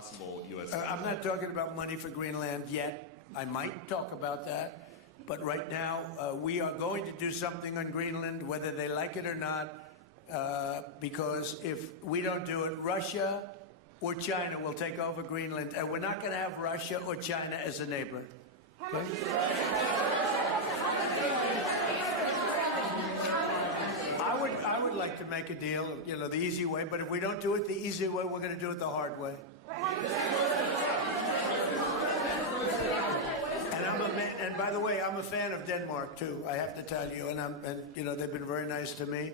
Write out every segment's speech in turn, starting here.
possible U.S. I'm not talking about money for Greenland yet. I might talk about that. But right now, we are going to do something on Greenland, whether they like it or not, because if we don't do it, Russia or China will take over Greenland, and we're not going to have Russia or China as a neighbor. Okay? I would like to make a deal, the easy way, but if we don't do it the easy way, we're going to do it the hard way. And by the way, I'm a fan of Denmark too. I have to tell you, and they've been very nice to me.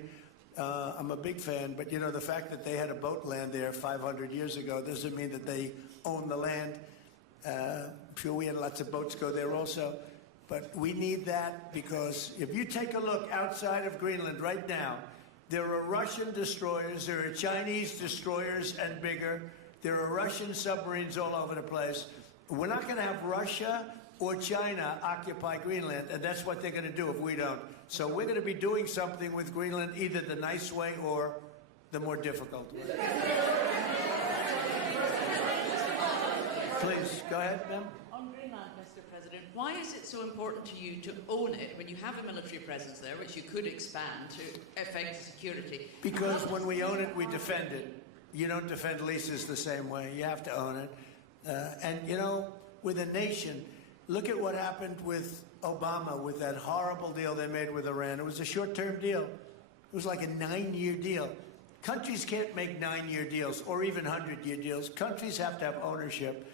I'm a big fan, but the fact that they had a boat land there 500 years ago doesn't mean that they own the land. I'm sure we had lots of boats go there also, but we need that because if you take a look outside of Greenland right now, there are Russian destroyers, there are Chinese destroyers and bigger, there are Russian submarines all over the place. We're not going to have Russia or China occupy Greenland, and that's what they're going to do if we don't. So we're going to be doing something with Greenland, either the nice way or the more difficult way. Please, go ahead, ma'am. On Greenland, Mr. President, why is it so important to you to own it when you have a military presence there, which you could expand to affect security? Because when we own it, we defend it. You don't defend leases the same way. You have to own it. With a nation, look at what happened with Obama, with that horrible deal they made with Iran. It was a short-term deal. It was like a 9-year deal. Countries can't make 9-year deals or even 100-year deals. Countries have to have ownership.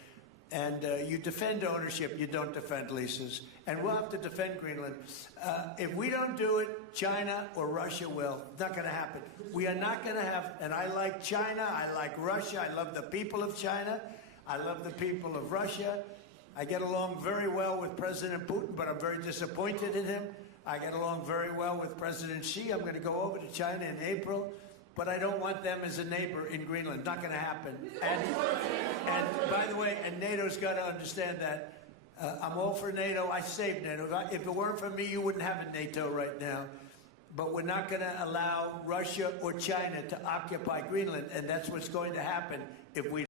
And you defend ownership, you don't defend leases. And we'll have to defend Greenland. If we don't do it, China or Russia will. It's not going to happen. We are not going to have, and I like China, I like Russia, I love the people of China, I love the people of Russia. I get along very well with President Putin, but I'm very disappointed in him. I get along very well with President Xi. I'm going to go over to China in April, but I don't want them as a neighbor in Greenland. Not going to happen. And by the way, and NATO's got to understand that. I'm all for NATO. I saved NATO. If it weren't for me, you wouldn't have a NATO right now. But we're not going to allow Russia or China to occupy Greenland, and that's what's going to happen if we